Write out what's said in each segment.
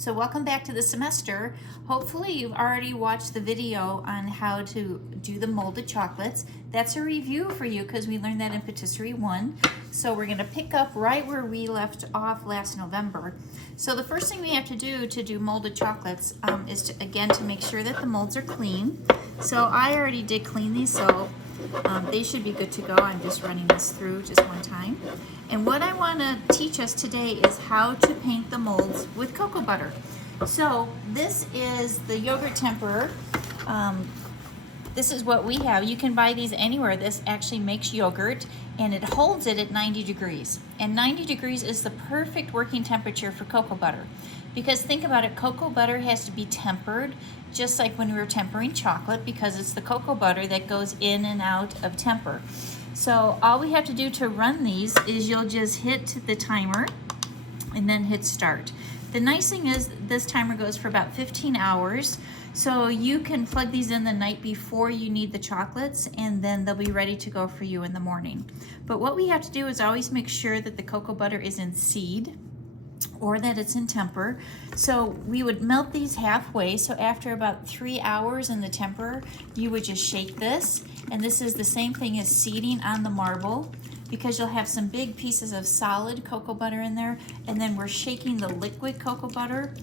So welcome back to the semester. Hopefully you've already watched the video on how to do the molded chocolates. That's a review for you because we learned that in Patisserie 1. So we're gonna pick up right where we left off last November. So the first thing we have to do molded chocolates is to make sure that the molds are clean. So I already did clean these, so they should be good to go. I'm just running this through just one time. And what I want to teach us today is how to paint the molds with cocoa butter. So this is the yogurt temperer. This is what we have. You can buy these anywhere. This actually makes yogurt and it holds it at 90 degrees. And 90 degrees is the perfect working temperature for cocoa butter. Because think about it, cocoa butter has to be tempered just like when we were tempering chocolate, because it's the cocoa butter that goes in and out of temper. So all we have to do to run these is you'll just hit the timer and then hit start. The nice thing is this timer goes for about 15 hours. So you can plug these in the night before you need the chocolates, and then they'll be ready to go for you in the morning. But what we have to do is always make sure that the cocoa butter is in seed or that it's in temper. So we would melt these halfway. So after about 3 hours in the temper, you would just shake this. And this is the same thing as seeding on the marble, because you'll have some big pieces of solid cocoa butter in there. And then we're shaking the liquid cocoa butter.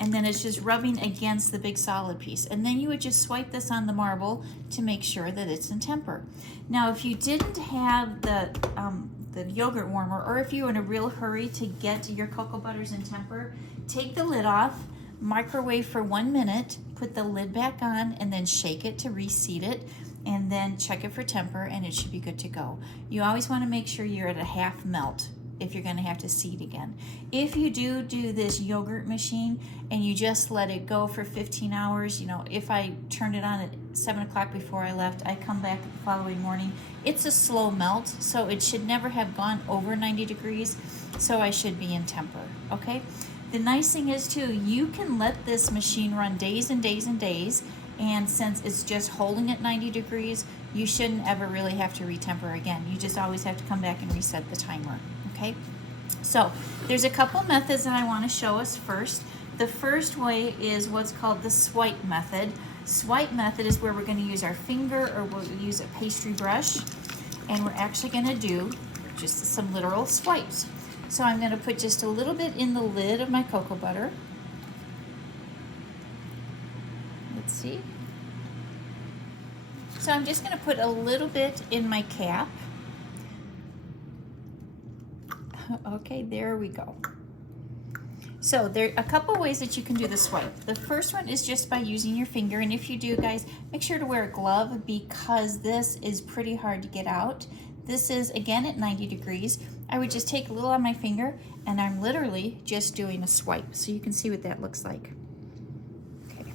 And then it's just rubbing against the big solid piece. And then you would just swipe this on the marble to make sure that it's in temper. Now, if you didn't have the yogurt warmer, or if you're in a real hurry to get your cocoa butters in temper, take the lid off, microwave for 1 minute, put the lid back on, and then shake it to reseat it, and then check it for temper, and it should be good to go. You always want to make sure you're at a half melt if you're going to have to seed again. If you do this yogurt machine and you just let it go for 15 hours, you know, if I turned it on at 7 o'clock before I left, I come back the following morning, it's a slow melt, so it should never have gone over 90 degrees, so I should be in temper, okay? The nice thing is too, you can let this machine run days and days and days, and since it's just holding at 90 degrees, you shouldn't ever really have to retemper again. You just always have to come back and reset the timer. Okay, so there's a couple methods that I want to show us first. The first way is what's called the swipe method. Swipe method is where we're going to use our finger, or we'll use a pastry brush, and we're actually going to do just some literal swipes. So I'm going to put just a little bit in the lid of my cocoa butter. Let's see. So I'm just going to put a little bit in my cap. Okay, there we go. So there are a couple ways that you can do the swipe. The first one is just by using your finger, and if you do, guys, make sure to wear a glove because this is pretty hard to get out. This is, again, at 90 degrees. I would just take a little on my finger, and I'm literally just doing a swipe, so you can see what that looks like. Okay.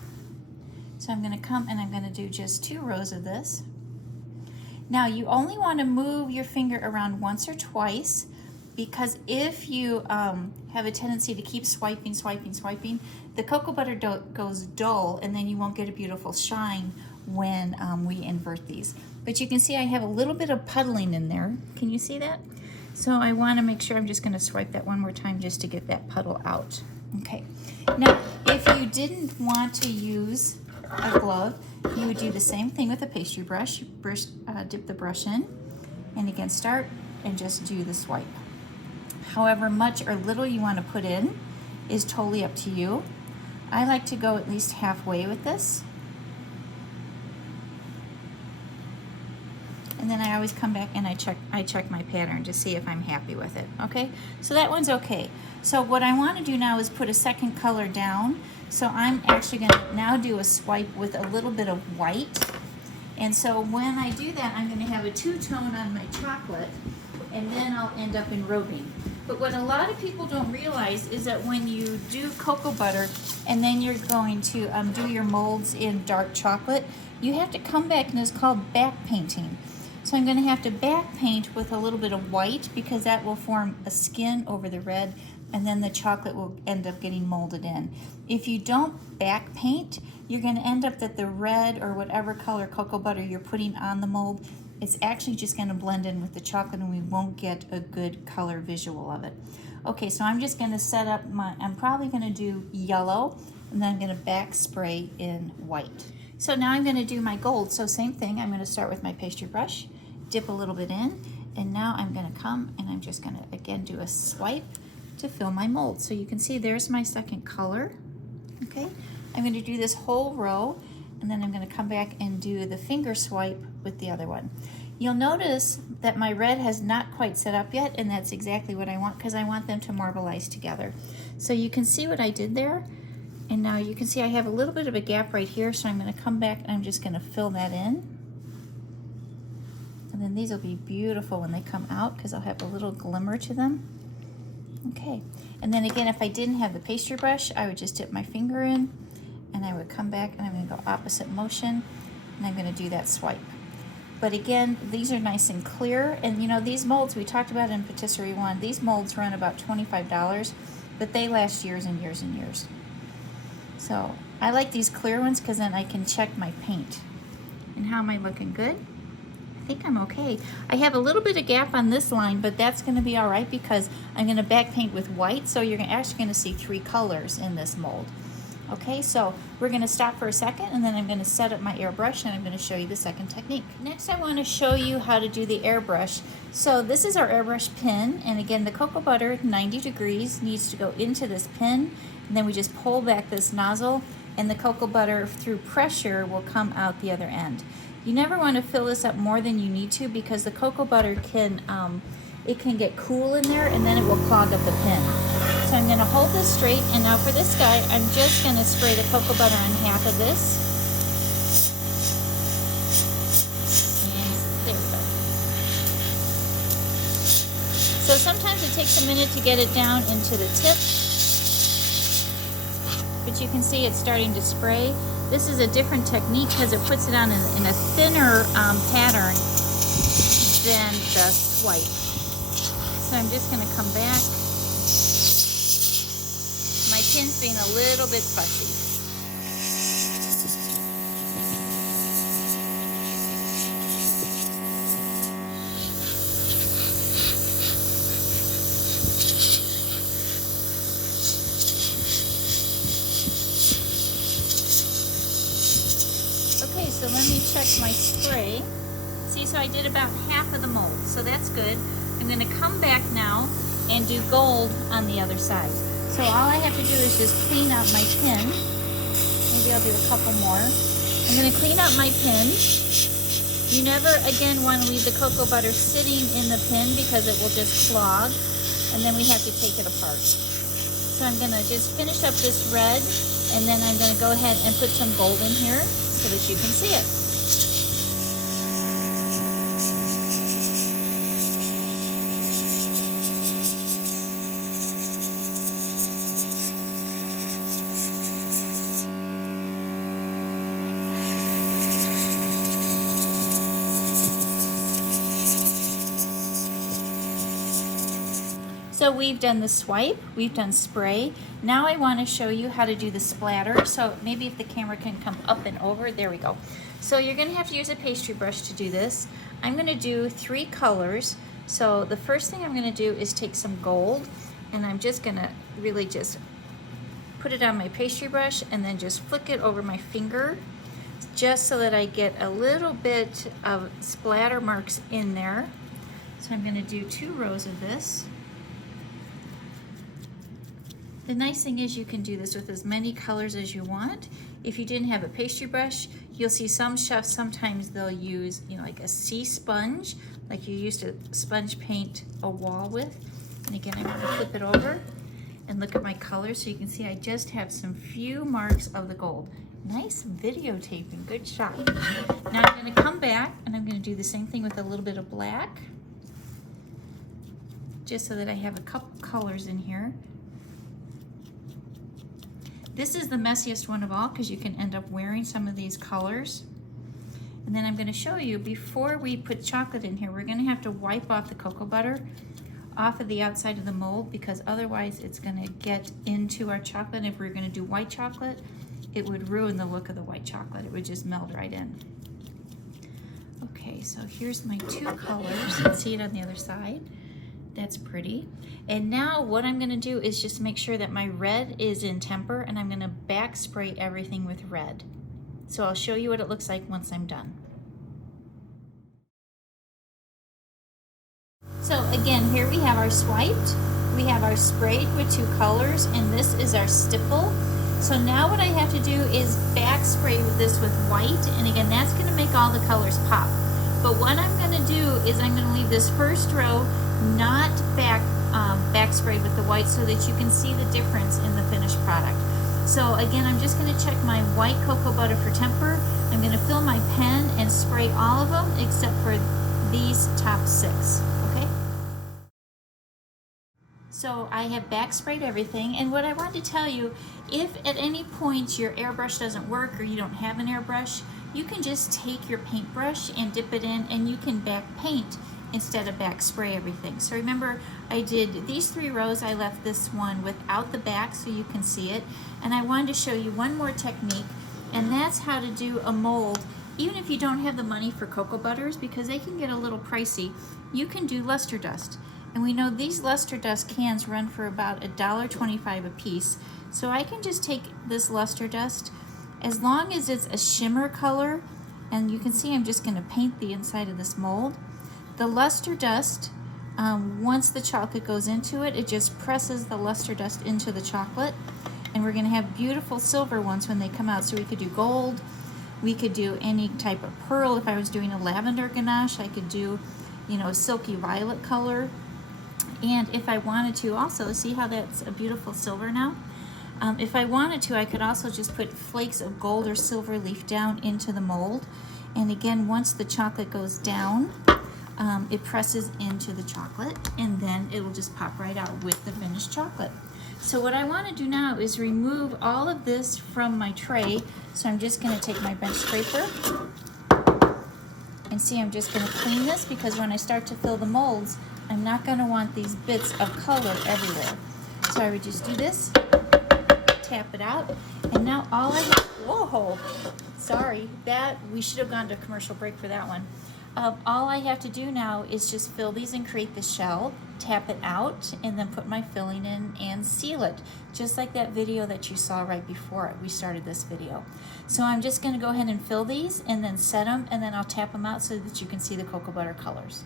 So I'm gonna come and I'm gonna do just 2 rows of this. Now, you only wanna move your finger around once or twice, because if you have a tendency to keep swiping, the cocoa butter goes dull, and then you won't get a beautiful shine when we invert these. But you can see I have a little bit of puddling in there. Can you see that? So I want to make sure, I'm just going to swipe that one more time just to get that puddle out. Okay. Now, if you didn't want to use a glove, you would do the same thing with a pastry brush. Dip the brush in, and again, start and just do the swipe. However much or little you want to put in is totally up to you. I like to go at least halfway with this. And then I always come back and I check my pattern to see if I'm happy with it, okay? So that one's okay. So what I want to do now is put a second color down. So I'm actually going to now do a swipe with a little bit of white. And so when I do that, I'm going to have a two-tone on my chocolate, and then I'll end up enrobing. But what a lot of people don't realize is that when you do cocoa butter and then you're going to do your molds in dark chocolate, you have to come back, and it's called back painting. So I'm going to have to back paint with a little bit of white, because that will form a skin over the red, and then the chocolate will end up getting molded in. If you don't back paint, you're going to end up that the red or whatever color cocoa butter you're putting on the mold, it's actually just going to blend in with the chocolate, and we won't get a good color visual of it. Okay, so I'm just gonna set up I'm probably gonna do yellow, and then I'm gonna back spray in white. So now I'm gonna do my gold. So same thing, I'm gonna start with my pastry brush, dip a little bit in, and now I'm gonna come and I'm just gonna, again, do a swipe to fill my mold. So you can see there's my second color, okay? I'm gonna do this whole row, and then I'm gonna come back and do the finger swipe with the other one. You'll notice that my red has not quite set up yet, and that's exactly what I want because I want them to marbleize together. So you can see what I did there, and now you can see I have a little bit of a gap right here, so I'm gonna come back and I'm just gonna fill that in. And then these will be beautiful when they come out because I'll have a little glimmer to them. Okay, and then again, if I didn't have the pastry brush, I would just dip my finger in, and I would come back and I'm gonna go opposite motion, and I'm gonna do that swipe. But again, these are nice and clear, and you know, these molds we talked about in Patisserie 1, these molds run about $25, but they last years and years and years. So I like these clear ones because then I can check my paint. And how am I looking? Good? I think I'm okay. I have a little bit of gap on this line, but that's gonna be all right because I'm gonna back paint with white, so you're actually gonna see 3 colors in this mold. Okay, so we're gonna stop for a second, and then I'm gonna set up my airbrush, and I'm gonna show you the second technique. Next, I wanna show you how to do the airbrush. So this is our airbrush pin, and again, the cocoa butter, 90 degrees, needs to go into this pin, and then we just pull back this nozzle, and the cocoa butter, through pressure, will come out the other end. You never wanna fill this up more than you need to because the cocoa butter can, it can get cool in there, and then it will clog up the pin. So I'm gonna hold this straight, and now for this guy, I'm just gonna spray the cocoa butter on half of this. And there we go. So sometimes it takes a minute to get it down into the tip, but you can see it's starting to spray. This is a different technique because it puts it on in a thinner pattern than the swipe. So I'm just gonna come back. My pin's being a little bit fussy. Okay, so let me check my spray. See, so I did about half of the mold, so that's good. I'm gonna come back now and do gold on the other side. So all I have to do is just clean out my pin. Maybe I'll do a couple more. I'm gonna clean out my pin. You never, again, wanna leave the cocoa butter sitting in the pin because it will just clog, and then we have to take it apart. So I'm gonna just finish up this red, and then I'm gonna go ahead and put some gold in here so that you can see it. So we've done the swipe, we've done spray. Now I want to show you how to do the splatter. So maybe if the camera can come up and over, there we go. So you're going to have to use a pastry brush to do this. I'm going to do 3 colors. So the first thing I'm going to do is take some gold, and I'm just going to really just put it on my pastry brush and then just flick it over my finger just so that I get a little bit of splatter marks in there. So I'm going to do 2 rows of this. The nice thing is you can do this with as many colors as you want. If you didn't have a pastry brush, you'll see some chefs, sometimes they'll use, you know, like a sea sponge, like you used to sponge paint a wall with. And again, I'm gonna flip it over and look at my colors so you can see I just have some few marks of the gold. Nice videotaping, good shot. Now I'm gonna come back and I'm gonna do the same thing with a little bit of black, just so that I have a couple colors in here. This is the messiest one of all because you can end up wearing some of these colors. And then I'm going to show you, before we put chocolate in here, we're going to have to wipe off the cocoa butter off of the outside of the mold because otherwise it's going to get into our chocolate. If we're going to do white chocolate, it would ruin the look of the white chocolate. It would just melt right in. Okay, so here's my 2 colors. You can see it on the other side. That's pretty. And now what I'm gonna do is just make sure that my red is in temper, and I'm gonna back spray everything with red. So I'll show you what it looks like once I'm done. So again, here we have our swiped, we have our sprayed with 2 colors, and this is our stipple. So now what I have to do is back spray this with white, and again, that's gonna make all the colors pop. But what I'm gonna do is I'm gonna leave this first row not back sprayed with the white so that you can see the difference in the finished product. So again, I'm just gonna check my white cocoa butter for temper. I'm gonna fill my pen and spray all of them except for these top 6, okay? So I have back sprayed everything, and what I want to tell you, if at any point your airbrush doesn't work or you don't have an airbrush, you can just take your paintbrush and dip it in, and you can back paint instead of back spray everything. So remember, I did these 3 rows, I left this one without the back so you can see it, and I wanted to show you one more technique, and that's how to do a mold. Even if you don't have the money for cocoa butters, because they can get a little pricey, you can do luster dust. And we know these luster dust cans run for about $1.25 a piece. So I can just take this luster dust, as long as it's a shimmer color, and you can see I'm just gonna paint the inside of this mold. The luster dust, once the chocolate goes into it, it just presses the luster dust into the chocolate. And we're gonna have beautiful silver ones when they come out. So we could do gold, we could do any type of pearl. If I was doing a lavender ganache, I could do, you know, a silky violet color. And if I wanted to also, see how that's a beautiful silver now? If I wanted to, I could also just put flakes of gold or silver leaf down into the mold. And again, once the chocolate goes down, it presses into the chocolate, and then it will just pop right out with the finished chocolate. So what I want to do now is remove all of this from my tray. So I'm just going to take my bench scraper, and see, I'm just going to clean this, because when I start to fill the molds, I'm not going to want these bits of color everywhere. So I would just do this, tap it out, and now all I have, whoa, sorry, that, we should have gone to commercial break for that one. All I have to do now is just fill these and create the shell, tap it out, and then put my filling in and seal it, just like that video that you saw right before we started this video. So I'm just going to go ahead and fill these and then set them, and then I'll tap them out so that you can see the cocoa butter colors.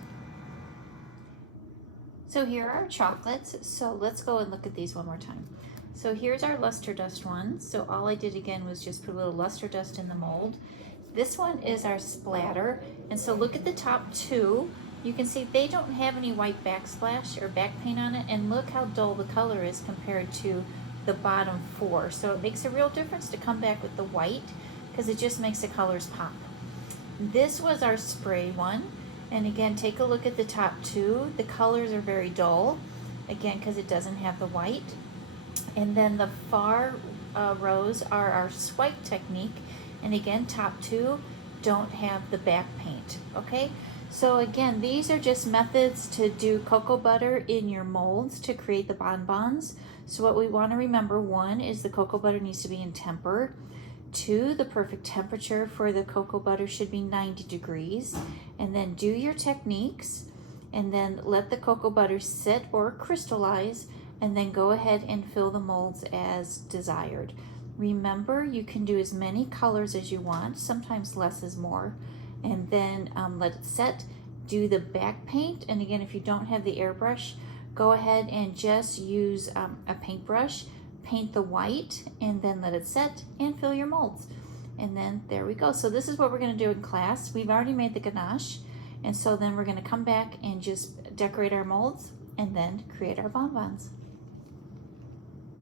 So here are our chocolates. So let's go and look at these one more time. So here's our luster dust one. So all I did again was just put a little luster dust in the mold. This one is our splatter. And so look at the top 2. You can see they don't have any white backsplash or back paint on it. And look how dull the color is compared to the bottom 4. So it makes a real difference to come back with the white, because it just makes the colors pop. This was our spray one. And again, take a look at the top 2. The colors are very dull, again, because it doesn't have the white. And then the far rows are our swipe technique. And again, top 2 don't have the back paint, okay? So again, these are just methods to do cocoa butter in your molds to create the bonbons. So what we want to remember, 1 is the cocoa butter needs to be in temper. 2, the perfect temperature for the cocoa butter should be 90 degrees. And then do your techniques, and then let the cocoa butter sit or crystallize, and then go ahead and fill the molds as desired. Remember, you can do as many colors as you want, sometimes less is more, and then let it set. Do the back paint, and again, if you don't have the airbrush, go ahead and just use a paintbrush, paint the white, and then let it set and fill your molds. And then there we go. So this is what we're going to do in class. We've already made the ganache, and so then we're going to come back and just decorate our molds and then create our bonbons.